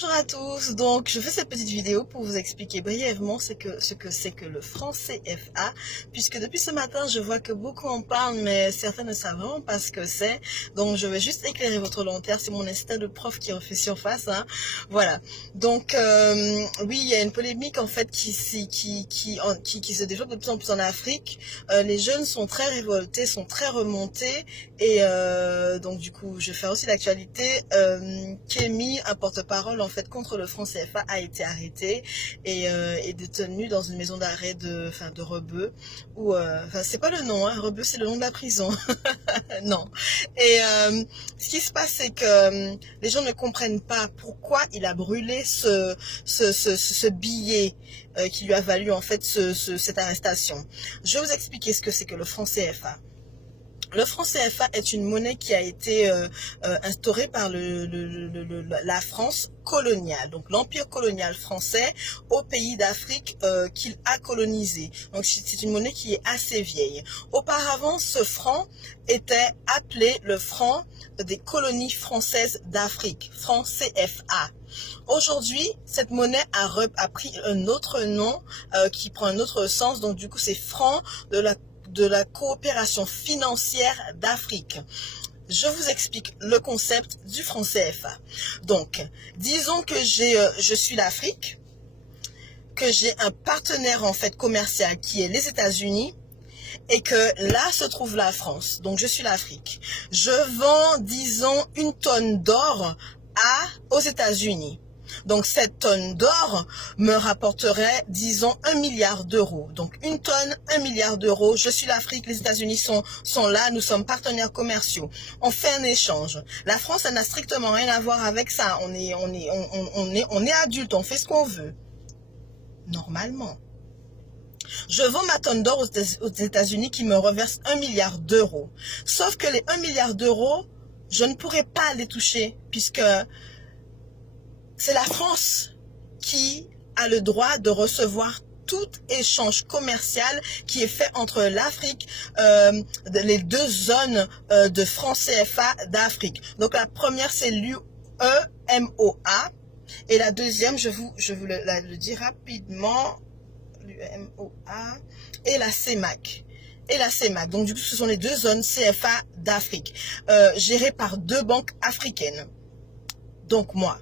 Bonjour à tous, donc je fais cette petite vidéo pour vous expliquer brièvement ce que c'est que le franc CFA, puisque depuis ce matin je vois que beaucoup en parlent mais certains ne savent vraiment pas ce que c'est, donc je vais juste éclairer votre lanterne, c'est mon instinct de prof qui refait surface, hein. Voilà, donc oui, il y a une polémique en fait qui se développe de plus en plus en Afrique. Les jeunes sont très révoltés, sont très remontés et donc du coup je vais faire aussi l'actualité. Kémy, un porte-parole en fait contre le franc CFA, a été arrêté et détenu dans une maison d'arrêt de Rebeu, ou c'est pas le nom, hein, Rebeu c'est le nom de la prison. Non. Et ce qui se passe, c'est que les gens ne comprennent pas pourquoi il a brûlé ce billet qui lui a valu en fait cette arrestation. Je vais vous expliquer ce que c'est que le franc CFA. Le franc CFA est une monnaie qui a été instaurée par la France coloniale, donc l'empire colonial français au pays d'Afrique qu'il a colonisé. Donc c'est une monnaie qui est assez vieille. Auparavant, ce franc était appelé le franc des colonies françaises d'Afrique, franc CFA. Aujourd'hui, cette monnaie a pris un autre nom qui prend un autre sens, donc du coup c'est franc de la coopération financière d'Afrique. Je vous explique le concept du franc CFA. Donc, disons que je suis l'Afrique, que j'ai un partenaire en fait commercial qui est les États-Unis, et que là se trouve la France. Donc, je suis l'Afrique. Je vends, disons, une tonne d'or aux États-Unis. Donc, cette tonne d'or me rapporterait, disons, 1 milliard d'euros. Donc, une tonne, 1 milliard d'euros. Je suis l'Afrique, les États-Unis sont là, nous sommes partenaires commerciaux. On fait un échange. La France, elle n'a strictement rien à voir avec ça. On est adulte, on fait ce qu'on veut. Normalement. Je vends ma tonne d'or aux États-Unis qui me reverse 1 milliard d'euros. Sauf que les 1 milliard d'euros, je ne pourrais pas les toucher puisque c'est la France qui a le droit de recevoir tout échange commercial qui est fait entre l'Afrique, les deux zones de franc CFA d'Afrique. Donc la première c'est l'UEMOA et la deuxième, je vous le dis rapidement, l'UEMOA et la CEMAC. Donc du coup ce sont les deux zones CFA d'Afrique, gérées par deux banques africaines. Donc moi,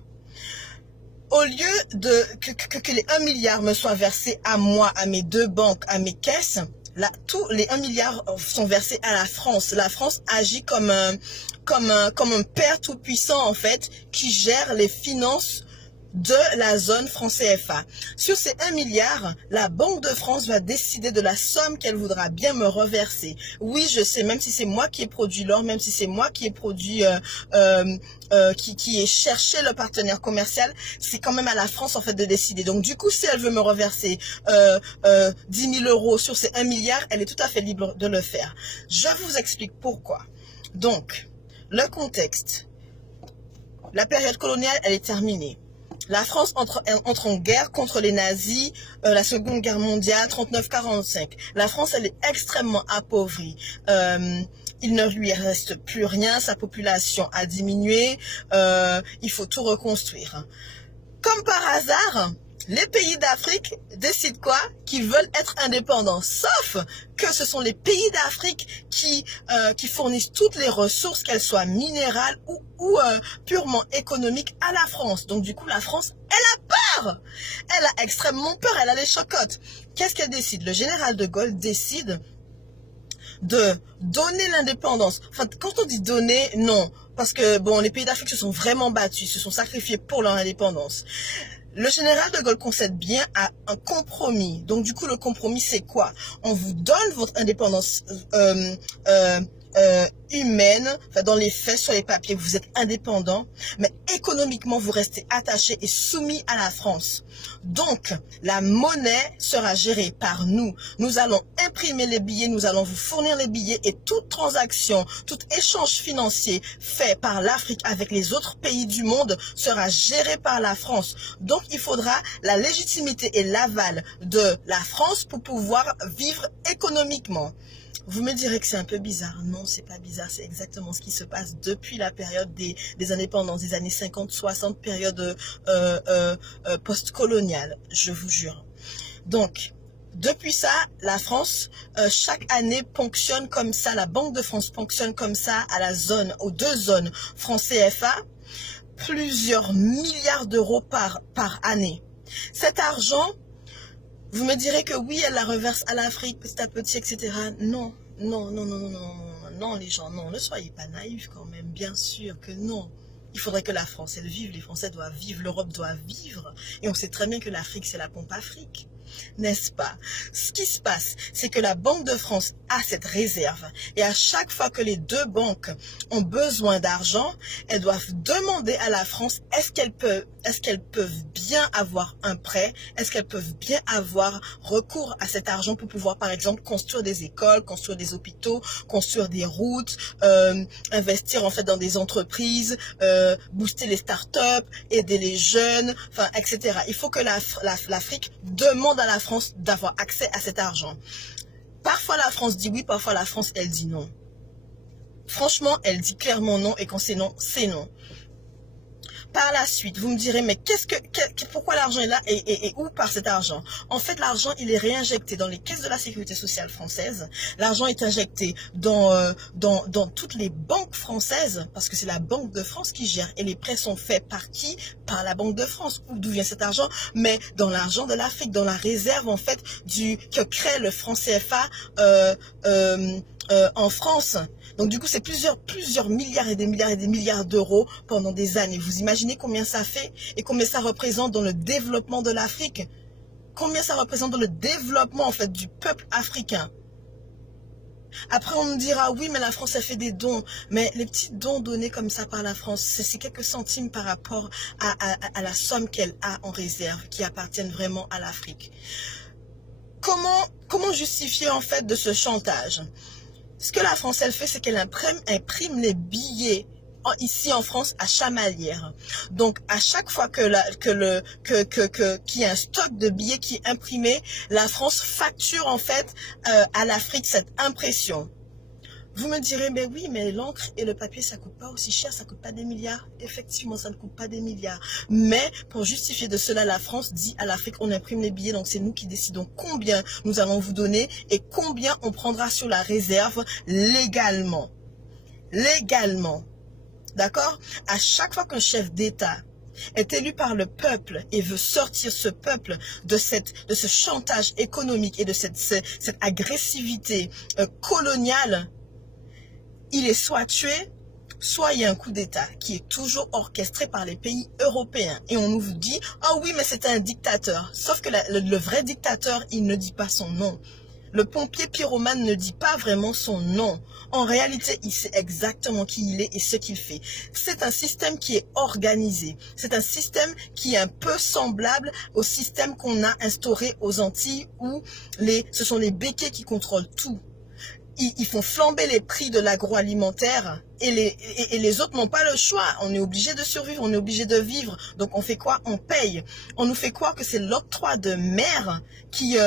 au lieu que les 1 milliard me soient versés à moi, à mes deux banques, à mes caisses, là, tous les 1 milliard sont versés à la France. La France agit comme un père tout puissant, en fait, qui gère les finances de la zone franc CFA. Sur ces 1 milliard, la Banque de France va décider de la somme qu'elle voudra bien me reverser. Oui, je sais, même si c'est moi qui ai produit l'or, même si c'est moi qui ai produit, qui ai cherché le partenaire commercial, c'est quand même à la France en fait de décider. Donc du coup, si elle veut me reverser 10 000 euros sur ces 1 milliard, elle est tout à fait libre de le faire. Je vous explique pourquoi. Donc, le contexte. La période coloniale, elle est terminée. La France entre en guerre contre les nazis, la Seconde Guerre mondiale, 39-45. La France, elle est extrêmement appauvrie. Il ne lui reste plus rien, sa population a diminué, il faut tout reconstruire. Comme par hasard, les pays d'Afrique décident quoi? Qu'ils veulent être indépendants. Sauf que ce sont les pays d'Afrique qui fournissent toutes les ressources, qu'elles soient minérales ou purement économiques, à la France. Donc du coup, la France, elle a peur. Elle a extrêmement peur, elle a les chocottes. Qu'est-ce qu'elle décide? Le général de Gaulle décide de donner l'indépendance. Enfin, quand on dit donner, non. Parce que, bon, les pays d'Afrique se sont vraiment battus, se sont sacrifiés pour leur indépendance. Le général de Gaulle concède bien à un compromis. Donc, du coup, le compromis, c'est quoi? On vous donne votre indépendance humaine, enfin, dans les faits, sur les papiers, vous êtes indépendant, mais économiquement, vous restez attaché et soumis à la France. Donc, la monnaie sera gérée par nous. Nous allons imprimer les billets, nous allons vous fournir les billets et toute transaction, tout échange financier fait par l'Afrique avec les autres pays du monde sera géré par la France. Donc, il faudra la légitimité et l'aval de la France pour pouvoir vivre économiquement. Vous me direz que c'est un peu bizarre. Non, c'est pas bizarre. C'est exactement ce qui se passe depuis la période des indépendances, des années 50, 60, période post-coloniale. Je vous jure. Donc, depuis ça, la France, chaque année ponctionne comme ça, la Banque de France ponctionne comme ça à la zone, aux deux zones franc CFA, plusieurs milliards d'euros par année. Cet argent, vous me direz que oui, elle la reverse à l'Afrique petit à petit, etc. Non, non, non, non, non, non, non, les gens, non, ne soyez pas naïfs quand même, bien sûr que non. Il faudrait que la France, elle vive, les Français doivent vivre, l'Europe doit vivre. Et on sait très bien que l'Afrique, c'est la pompe Afrique. N'est-ce pas? Ce qui se passe, c'est que la Banque de France a cette réserve. Et à chaque fois que les deux banques ont besoin d'argent, elles doivent demander à la France, est-ce qu'elles peuvent bien avoir un prêt? Est-ce qu'elles peuvent bien avoir recours à cet argent pour pouvoir, par exemple, construire des écoles, construire des hôpitaux, construire des routes, investir en fait dans des entreprises, booster les startups, aider les jeunes, enfin, etc. Il faut que l'Afrique demande à la France d'avoir accès à cet argent. Parfois la France dit oui, parfois la France elle dit non. Franchement, elle dit clairement non, et quand c'est non, c'est non. Par la suite, vous me direz, mais pourquoi l'argent est là et où part cet argent? En fait, l'argent, il est réinjecté dans les caisses de la sécurité sociale française. L'argent est injecté dans toutes les banques françaises, parce que c'est la Banque de France qui gère. Et les prêts sont faits par qui? Par la Banque de France. D'où vient cet argent? Mais dans l'argent de l'Afrique, dans la réserve, en fait, que crée le franc CFA en France. Donc du coup, c'est plusieurs milliards et des milliards d'euros pendant des années. Vous imaginez combien ça fait et combien ça représente dans le développement de l'Afrique? Combien ça représente dans le développement en fait du peuple africain? Après, on nous dira, oui, mais la France a fait des dons. Mais les petits dons donnés comme ça par la France, c'est quelques centimes par rapport à la somme qu'elle a en réserve, qui appartiennent vraiment à l'Afrique. Comment justifier en fait de ce chantage? Ce que la France, elle fait, c'est qu'elle imprime les billets ici en France à chamalière. Donc, à chaque fois qu'il y a un stock de billets qui est imprimé, la France facture en fait à l'Afrique cette impression. Vous me direz, mais oui, mais l'encre et le papier, ça coûte pas aussi cher, ça coûte pas des milliards. Effectivement, ça ne coûte pas des milliards. Mais pour justifier de cela, la France dit à l'Afrique, on imprime les billets, donc c'est nous qui décidons combien nous allons vous donner et combien on prendra sur la réserve légalement. Légalement. D'accord? À chaque fois qu'un chef d'État est élu par le peuple et veut sortir ce peuple de ce chantage économique et de cette agressivité coloniale, il est soit tué, soit il y a un coup d'État qui est toujours orchestré par les pays européens. Et on nous dit, ah oui, mais c'est un dictateur. Sauf que le vrai dictateur, il ne dit pas son nom. Le pompier pyromane ne dit pas vraiment son nom. En réalité, il sait exactement qui il est et ce qu'il fait. C'est un système qui est organisé. C'est un système qui est un peu semblable au système qu'on a instauré aux Antilles où ce sont les béquets qui contrôlent tout. Ils font flamber les prix de l'agroalimentaire et les autres n'ont pas le choix. On est obligé de survivre, on est obligé de vivre. Donc on fait quoi? On paye. On nous fait croire que c'est l'octroi de mer qui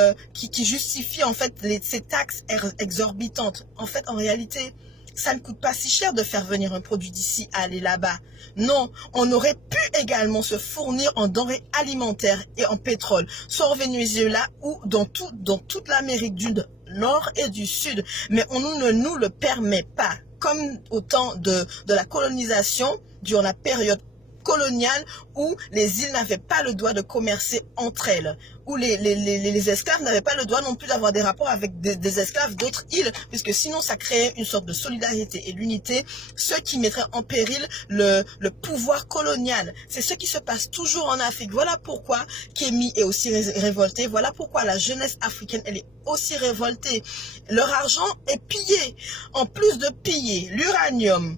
justifie en fait ces taxes exorbitantes. En fait, en réalité, ça ne coûte pas si cher de faire venir un produit d'ici à aller là-bas. Non, on aurait pu également se fournir en denrées alimentaires et en pétrole, soit au Venezuela ou dans toute l'Amérique du Nord et du Sud. Mais on ne nous le permet pas. Comme au temps de la colonisation, durant la période coloniale, où les îles n'avaient pas le droit de commercer entre elles, où les esclaves n'avaient pas le droit non plus d'avoir des rapports avec des esclaves d'autres îles, puisque sinon ça créait une sorte de solidarité et l'unité, ce qui mettrait en péril le pouvoir colonial. C'est ce qui se passe toujours en Afrique. Voilà pourquoi Kémy est aussi révolté, voilà pourquoi la jeunesse africaine, elle est aussi révoltée. Leur argent est pillé. En plus de piller l'uranium,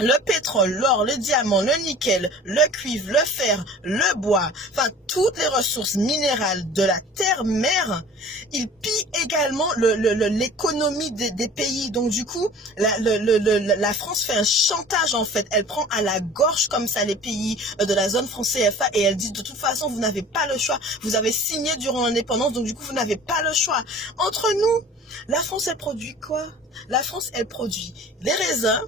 le pétrole, l'or, le diamant, le nickel, le cuivre, le fer, le bois, enfin toutes les ressources minérales de la terre-mer, il pille également l'économie des pays. Donc du coup, la France fait un chantage en fait. Elle prend à la gorge comme ça les pays de la zone franc CFA et elle dit de toute façon vous n'avez pas le choix. Vous avez signé durant l'indépendance, donc du coup vous n'avez pas le choix. Entre nous, la France elle produit quoi? La France elle produit des raisins,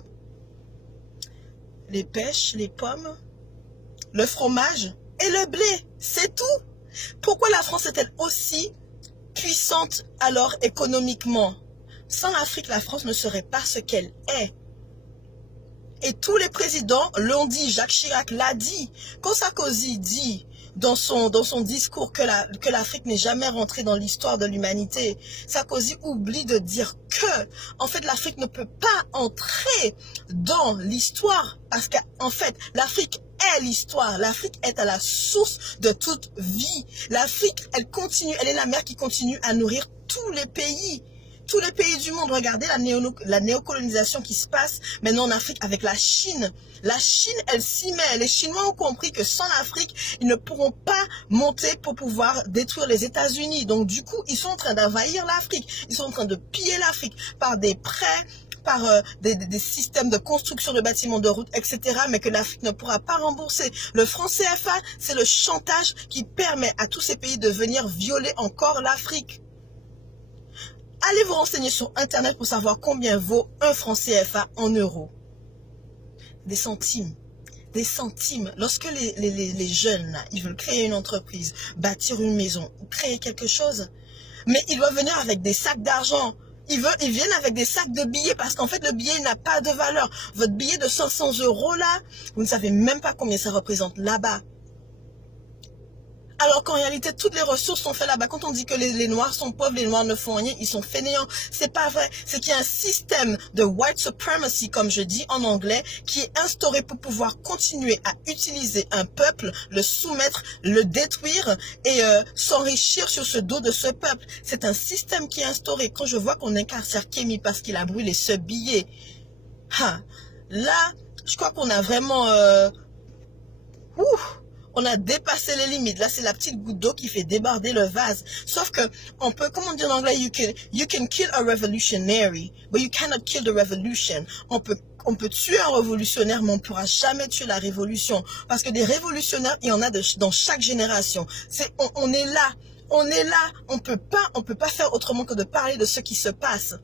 les pêches, les pommes, le fromage et le blé. C'est tout. Pourquoi la France est-elle aussi puissante alors économiquement? Sans l'Afrique, la France ne serait pas ce qu'elle est. Et tous les présidents l'ont dit. Jacques Chirac l'a dit. Quand Sarkozy dit dans son discours que l'Afrique n'est jamais rentrée dans l'histoire de l'humanité, Sarkozy oublie de dire que, en fait, l'Afrique ne peut pas entrer dans l'histoire parce qu'en fait, l'Afrique est l'histoire. L'Afrique est à la source de toute vie. L'Afrique, elle continue, elle est la mer qui continue à nourrir tous les pays. Tous les pays du monde, regardez la néocolonisation qui se passe maintenant en Afrique avec la Chine. La Chine, elle s'y met. Les Chinois ont compris que sans l'Afrique, ils ne pourront pas monter pour pouvoir détruire les États-Unis. Donc du coup, ils sont en train d'envahir l'Afrique. Ils sont en train de piller l'Afrique par des prêts, par des systèmes de construction de bâtiments de route, etc. Mais que l'Afrique ne pourra pas rembourser. Le franc CFA, c'est le chantage qui permet à tous ces pays de venir violer encore l'Afrique. Allez vous renseigner sur Internet pour savoir combien vaut un franc CFA en euros. Des centimes. Des centimes. Lorsque les jeunes, là, ils veulent créer une entreprise, bâtir une maison, créer quelque chose, mais ils doivent venir avec des sacs d'argent. Ils viennent avec des sacs de billets parce qu'en fait, le billet n'a pas de valeur. Votre billet de 500 € là, vous ne savez même pas combien ça représente là-bas. Alors qu'en réalité, toutes les ressources sont faites là-bas. Quand on dit que les Noirs sont pauvres, les Noirs ne font rien, ils sont fainéants. C'est pas vrai. C'est qu'il y a un système de white supremacy, comme je dis en anglais, qui est instauré pour pouvoir continuer à utiliser un peuple, le soumettre, le détruire et s'enrichir sur ce dos de ce peuple. C'est un système qui est instauré. Quand je vois qu'on incarcère Kémy parce qu'il a brûlé ce billet, là, je crois qu'on a vraiment... on a dépassé les limites. Là, c'est la petite goutte d'eau qui fait déborder le vase. Sauf que, on peut, comme on dit en anglais, you can kill a revolutionary, but you cannot kill the revolution. On peut tuer un révolutionnaire, mais on ne pourra jamais tuer la révolution. Parce que des révolutionnaires, il y en a dans chaque génération. On est là. On est là, on peut pas faire autrement que de parler de ce qui se passe.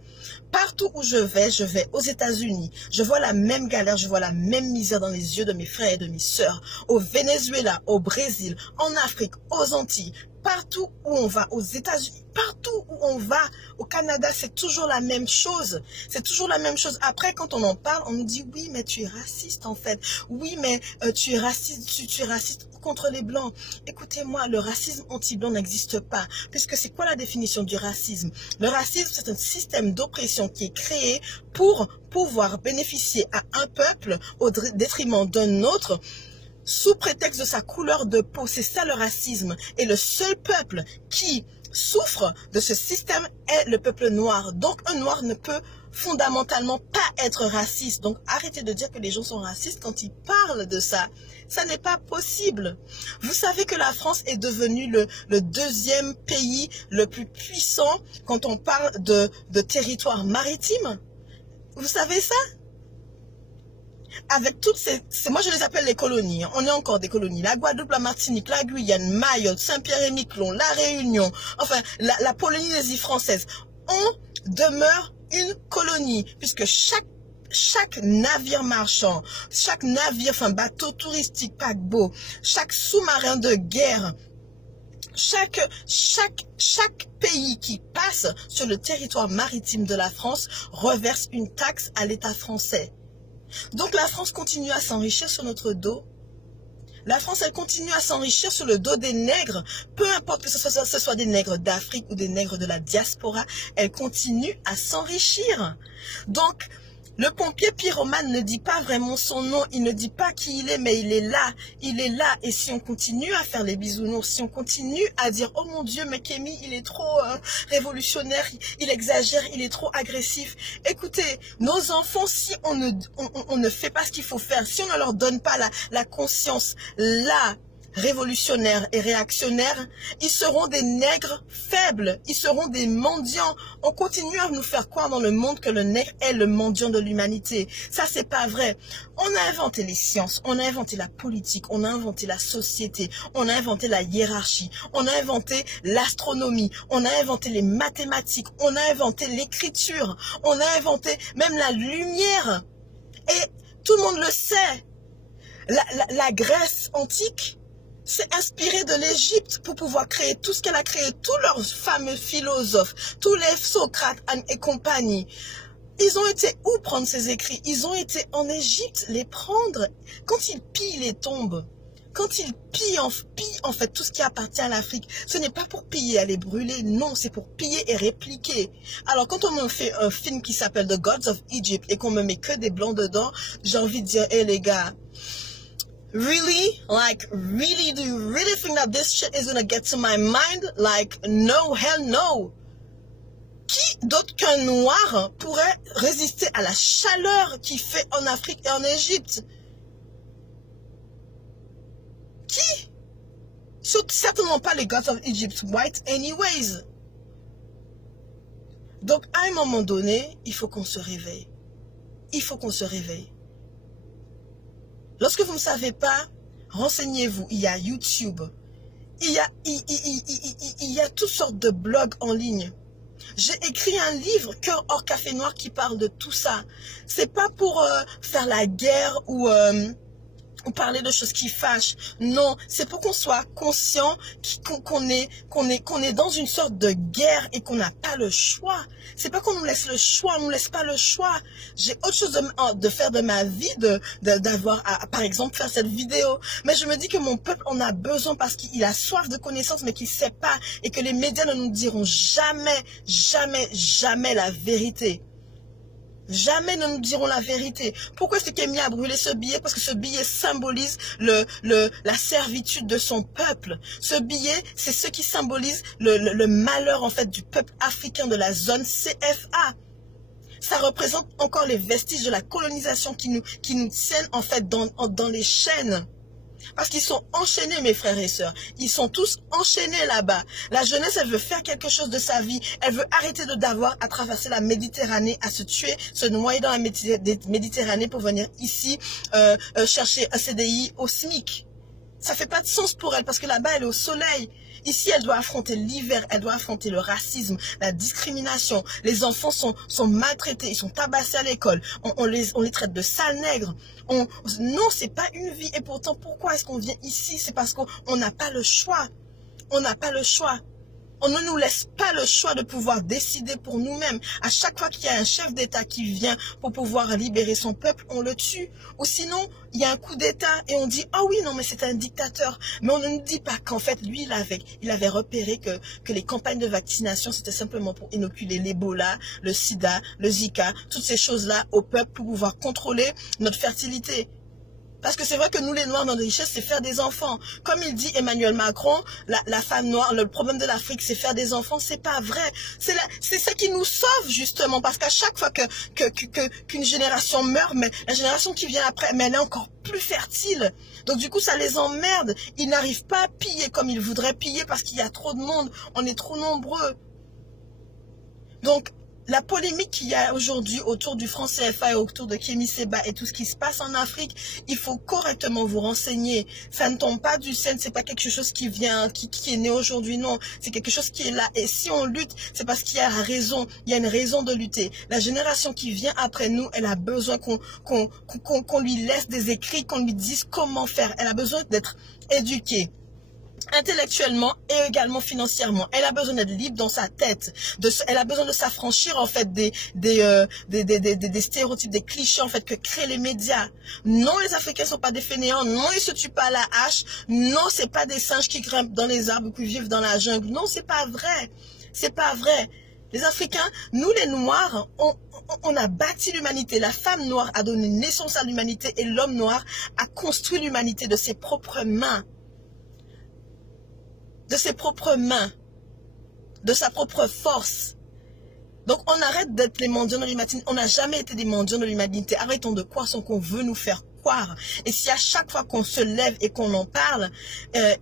Partout où je vais aux États-Unis, je vois la même galère, je vois la même misère dans les yeux de mes frères et de mes sœurs. Au Venezuela, au Brésil, en Afrique, aux Antilles, partout où on va, aux États-Unis, partout où on va, au Canada, c'est toujours la même chose. C'est toujours la même chose. Après, quand on en parle, on nous dit, oui, mais tu es raciste en fait. Oui, mais tu es raciste, tu es raciste contre les Blancs. Écoutez-moi, le racisme anti-blanc n'existe pas. Puisque c'est quoi la définition du racisme? Le racisme, c'est un système d'oppression qui est créé pour pouvoir bénéficier à un peuple au détriment d'un autre, sous prétexte de sa couleur de peau. C'est ça le racisme. Et le seul peuple qui souffre de ce système est le peuple noir. Donc un noir ne peut fondamentalement pas être raciste. Donc arrêtez de dire que les gens sont racistes quand ils parlent de ça. Ça n'est pas possible. Vous savez que la France est devenue le deuxième pays le plus puissant quand on parle de territoire maritime. Vous savez ça? Avec toutes moi je les appelle les colonies, on est encore des colonies, la Guadeloupe, la Martinique, la Guyane, Mayotte, Saint-Pierre-et-Miquelon, la Réunion, enfin la Polynésie française, on demeure une colonie, puisque chaque navire marchand, chaque navire, enfin bateau touristique, paquebot, chaque sous-marin de guerre, chaque pays qui passe sur le territoire maritime de la France reverse une taxe à l'État français. Donc la France continue à s'enrichir sur notre dos. La France, elle continue à s'enrichir sur le dos des nègres. Peu importe que ce soit des nègres d'Afrique ou des nègres de la diaspora, elle continue à s'enrichir. Donc, Le pompier pyromane ne dit pas vraiment son nom, il ne dit pas qui il est, mais il est là, et si on continue à faire les bisounours, si on continue à dire, oh mon Dieu, mais Kémy, il est trop révolutionnaire, il exagère, il est trop agressif. Écoutez, nos enfants, si on ne fait pas ce qu'il faut faire, si on ne leur donne pas la conscience, là, révolutionnaires et réactionnaires, ils seront des nègres faibles, ils seront des mendiants. On continue à nous faire croire dans le monde que le nègre est le mendiant de l'humanité. Ça, c'est pas vrai. On a inventé les sciences, on a inventé la politique, on a inventé la société, on a inventé la hiérarchie, on a inventé l'astronomie, on a inventé les mathématiques, on a inventé l'écriture, on a inventé même la lumière. Et tout le monde le sait. La Grèce antique s'est inspirée de l'Égypte pour pouvoir créer tout ce qu'elle a créé, tous leurs fameux philosophes, tous les Socrates et compagnie. Ils ont été où prendre ces écrits? Ils ont été en Égypte les prendre. Quand ils pillent les tombes, quand ils pillent en fait tout ce qui appartient à l'Afrique, ce n'est pas pour piller et les brûler, non, c'est pour piller et répliquer. Alors quand on me fait un film qui s'appelle The Gods of Egypt et qu'on me met que des blancs dedans, j'ai envie de dire, hé les gars, really? Really? Do you really think that this shit is gonna get to my mind? Like, no, hell no. Qui d'autre qu'un noir pourrait résister à la chaleur qu'il fait en Afrique et en Égypte? Qui? Certainement pas les gods of Egypt white anyways. Donc, à un moment donné, il faut qu'on se réveille. Il faut qu'on se réveille. Lorsque vous ne savez pas, renseignez-vous. Il y a YouTube. Il y a toutes sortes de blogs en ligne. J'ai écrit un livre, Cœur hors café noir, qui parle de tout ça. C'est pas pour faire la guerre ou parler de choses qui fâchent. Non, c'est pour qu'on soit conscient qu'on est dans une sorte de guerre et qu'on n'a pas le choix. C'est pas qu'on nous laisse le choix, on nous laisse pas le choix. J'ai autre chose de faire de ma vie, d'avoir par exemple faire cette vidéo. Mais je me dis que mon peuple en a besoin parce qu'il a soif de connaissances mais qu'il sait pas, et que les médias ne nous diront jamais, jamais, jamais la vérité. Jamais ne nous diront la vérité. Pourquoi est-ce que Kémy a brûlé ce billet? Parce que ce billet symbolise la servitude de son peuple. Ce billet, c'est ce qui symbolise le malheur en fait du peuple africain de la zone CFA. Ça représente encore les vestiges de la colonisation qui nous tiennent en fait dans les chaînes. Parce qu'ils sont enchaînés, mes frères et sœurs. Ils sont tous enchaînés là-bas. La jeunesse, elle veut faire quelque chose de sa vie. Elle veut arrêter d'avoir à traverser la Méditerranée, à se tuer, se noyer dans la Méditerranée pour venir ici chercher un CDI au SMIC. Ça fait pas de sens pour elle parce que là-bas, elle est au soleil. Ici, elle doit affronter l'hiver, elle doit affronter le racisme, la discrimination. Les enfants sont maltraités, ils sont tabassés à l'école. On les traite de sales nègres. Non, c'est pas une vie. Et pourtant, pourquoi est-ce qu'on vient ici? C'est parce qu'on n'a pas le choix. On n'a pas le choix. On ne nous laisse pas le choix de pouvoir décider pour nous-mêmes. À chaque fois qu'il y a un chef d'État qui vient pour pouvoir libérer son peuple, on le tue. Ou sinon, il y a un coup d'État et on dit « Ah oui, non, mais c'est un dictateur ». Mais on ne nous dit pas qu'en fait, lui, il avait repéré que les campagnes de vaccination, c'était simplement pour inoculer l'Ebola, le sida, le Zika, toutes ces choses-là au peuple pour pouvoir contrôler notre fertilité. Parce que c'est vrai que nous, les Noirs, notre richesse, c'est faire des enfants. Comme il dit Emmanuel Macron, la femme noire, le problème de l'Afrique, c'est faire des enfants. C'est pas vrai. C'est ça qui nous sauve, justement. Parce qu'à chaque fois qu'une génération meurt, mais la génération qui vient après, mais elle est encore plus fertile. Donc, du coup, ça les emmerde. Ils n'arrivent pas à piller comme ils voudraient piller parce qu'il y a trop de monde. On est trop nombreux. Donc, la polémique qu'il y a aujourd'hui autour du franc CFA et autour de Kémy Séba et tout ce qui se passe en Afrique, il faut correctement vous renseigner. Ça ne tombe pas du ciel, c'est pas quelque chose qui vient, qui est né aujourd'hui, non. C'est quelque chose qui est là. Et si on lutte, c'est parce qu'il y a raison, il y a une raison de lutter. La génération qui vient après nous, elle a besoin qu'on lui laisse des écrits, qu'on lui dise comment faire. Elle a besoin d'être éduquée intellectuellement et également financièrement. Elle a besoin d'être libre dans sa tête. Elle a besoin de s'affranchir en fait des stéréotypes, des clichés en fait que créent les médias. Non, les Africains sont pas des fainéants. Non, ils se tuent pas à la hache. Non, c'est pas des singes qui grimpent dans les arbres ou qui vivent dans la jungle. Non, c'est pas vrai. C'est pas vrai. Les Africains, nous les Noirs, on a bâti l'humanité. La femme noire a donné naissance à l'humanité et l'homme noir a construit l'humanité de ses propres mains. De ses propres mains. De sa propre force. Donc on arrête d'être les mendiants de l'humanité. On n'a jamais été des mendiants de l'humanité. Arrêtons de croire ce qu'on veut nous faire croire. Et si à chaque fois qu'on se lève et qu'on en parle, il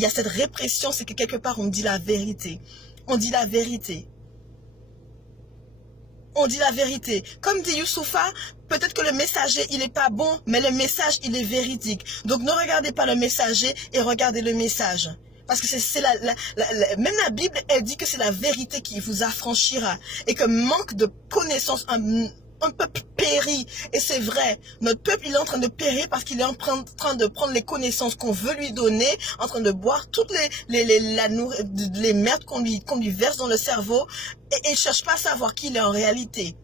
y a cette répression, c'est que quelque part on dit la vérité. On dit la vérité. On dit la vérité. Comme dit Youssoufa, peut-être que le messager, il n'est pas bon, mais le message, il est véridique. Donc ne regardez pas le messager et regardez le message. Parce que c'est même la Bible, elle dit que c'est la vérité qui vous affranchira. Et que manque de connaissances, un peuple périt. Et c'est vrai, notre peuple il est en train de périr parce qu'il est en train de prendre les connaissances qu'on veut lui donner, en train de boire toutes les merdes qu'on lui verse dans le cerveau, et il ne cherche pas à savoir qui il est en réalité.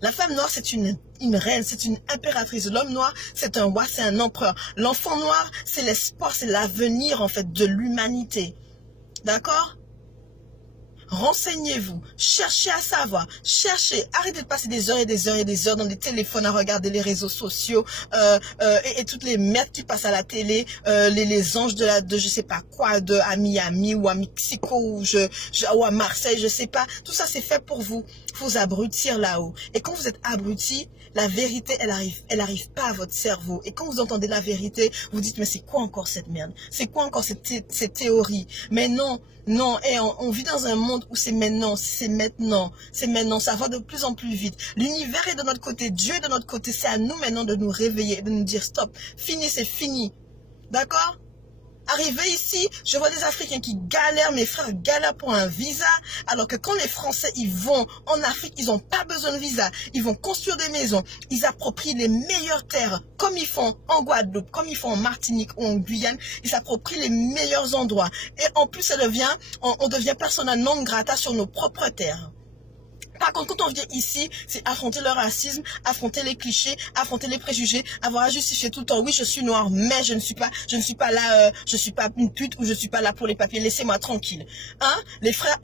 La femme noire, c'est une reine, c'est une impératrice. L'homme noir, c'est un roi, c'est un empereur. L'enfant noir, c'est l'espoir, c'est l'avenir en fait de l'humanité. D'accord? Renseignez-vous, cherchez à savoir, cherchez, arrêtez de passer des heures et des heures et des heures dans des téléphones à regarder les réseaux sociaux et toutes les merdes qui passent à la télé, les anges de je sais pas quoi, à Miami ou à Mexico ou à Marseille, je sais pas. Tout ça c'est fait pour vous abrutir là-haut. Et quand vous êtes abruti, la vérité elle arrive pas à votre cerveau. Et quand vous entendez la vérité, vous dites mais c'est quoi encore cette merde? C'est quoi encore cette théorie? Mais non. Non, et on vit dans un monde où c'est maintenant, ça va de plus en plus vite. L'univers est de notre côté, Dieu est de notre côté, c'est à nous maintenant de nous réveiller, de nous dire stop, fini, c'est fini. D'accord? Arrivé ici, je vois des Africains qui galèrent, mes frères galèrent pour un visa, alors que quand les Français, ils vont en Afrique, ils n'ont pas besoin de visa. Ils vont construire des maisons, ils approprient les meilleures terres, comme ils font en Guadeloupe, comme ils font en Martinique ou en Guyane, ils s'approprient les meilleurs endroits. Et en plus, on devient persona non grata sur nos propres terres. Par contre, quand on vient ici, c'est affronter le racisme, affronter les clichés, affronter les préjugés, avoir à justifier tout le temps. Oui, je suis noire, mais je ne suis pas là, je suis pas une pute ou je suis pas là pour les papiers. Laissez-moi tranquille. Hein? Les frères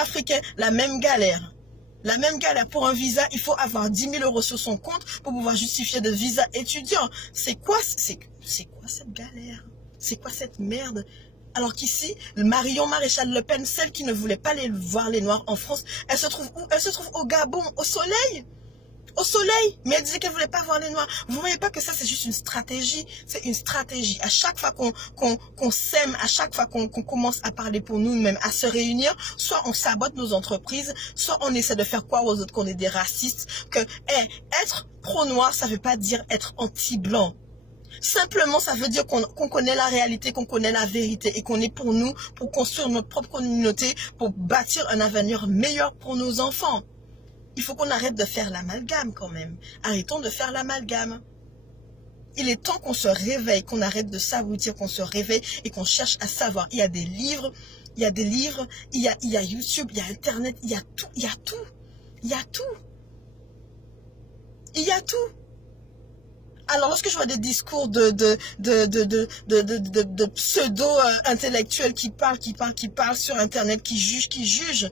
africains, la même galère. La même galère pour un visa, il faut avoir 10 000 € sur son compte pour pouvoir justifier de visa étudiant. C'est quoi cette galère? C'est quoi cette merde? Alors qu'ici, Marion Maréchal Le Pen, celle qui ne voulait pas voir les Noirs en France, elle se trouve où? Elle se trouve au Gabon, au soleil. Au soleil. Mais elle disait qu'elle ne voulait pas voir les Noirs. Vous ne voyez pas que ça, c'est juste une stratégie. C'est une stratégie. À chaque fois qu'on s'aime, à chaque fois qu'on commence à parler pour nous-mêmes, à se réunir, soit on sabote nos entreprises, soit on essaie de faire croire aux autres qu'on est des racistes, que être pro-noir, ça ne veut pas dire être anti-blanc. Simplement, ça veut dire qu'on connaît la réalité, qu'on connaît la vérité et qu'on est pour nous, pour construire notre propre communauté, pour bâtir un avenir meilleur pour nos enfants. Il faut qu'on arrête de faire l'amalgame quand même. Arrêtons de faire l'amalgame. Il est temps qu'on se réveille, qu'on arrête de s'abrutir, qu'on se réveille et qu'on cherche à savoir. Il y a des livres, il y a YouTube, il y a Internet, il y a tout, il y a tout. Il y a tout. Il y a tout. Alors, lorsque je vois des discours de pseudo-intellectuels qui parlent sur Internet, qui jugent,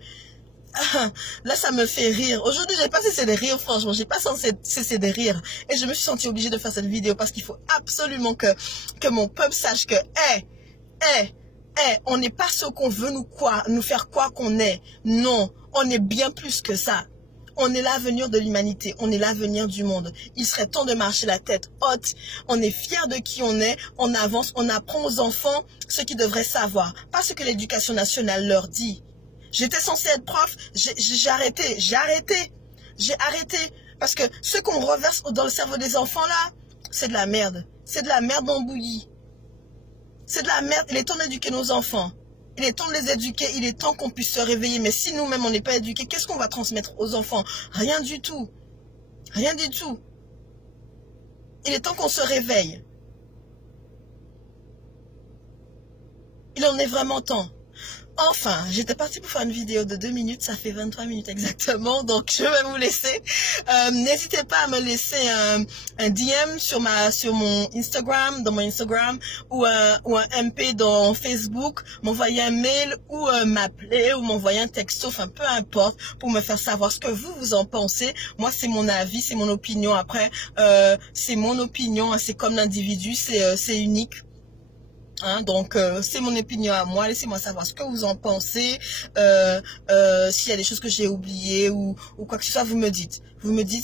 là, ça me fait rire. Aujourd'hui, j'ai pas cessé de rire, franchement. J'ai pas cessé de rire. Et je me suis sentie obligée de faire cette vidéo parce qu'il faut absolument que mon peuple sache que, on n'est pas ce qu'on veut nous faire croire qu'on est. Non, on est bien plus que ça. On est l'avenir de l'humanité, on est l'avenir du monde. Il serait temps de marcher la tête haute. On est fiers de qui on est, on avance, on apprend aux enfants ce qu'ils devraient savoir. Pas ce que l'éducation nationale leur dit. J'étais censée être prof, j'ai arrêté. Parce que ce qu'on reverse dans le cerveau des enfants là, c'est de la merde. C'est de la merde en bouillie. C'est de la merde, il est temps d'éduquer nos enfants. Il est temps de les éduquer, il est temps qu'on puisse se réveiller. Mais si nous-mêmes, on n'est pas éduqués, qu'est-ce qu'on va transmettre aux enfants? Rien du tout. Rien du tout. Il est temps qu'on se réveille. Il en est vraiment temps. Enfin, j'étais partie pour faire une vidéo de 2 minutes, ça fait 23 minutes exactement, donc je vais vous laisser. N'hésitez pas à me laisser un DM sur mon Instagram, dans mon Instagram, ou un MP dans Facebook, m'envoyer un mail ou m'appeler ou m'envoyer un texto, enfin peu importe, pour me faire savoir ce que vous en pensez. Moi, c'est mon avis, c'est mon opinion. Après, c'est mon opinion, hein, c'est comme l'individu, c'est unique. Hein, donc c'est mon opinion à moi, laissez-moi savoir ce que vous en pensez, s'il y a des choses que j'ai oubliées ou quoi que ce soit, vous me dites,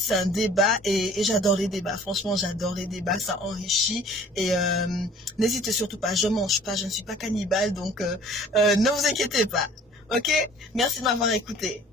c'est un débat et j'adore les débats, franchement j'adore les débats, ça enrichit et n'hésitez surtout pas, je mange pas, je ne suis pas cannibale, donc ne vous inquiétez pas, ok, merci de m'avoir écouté.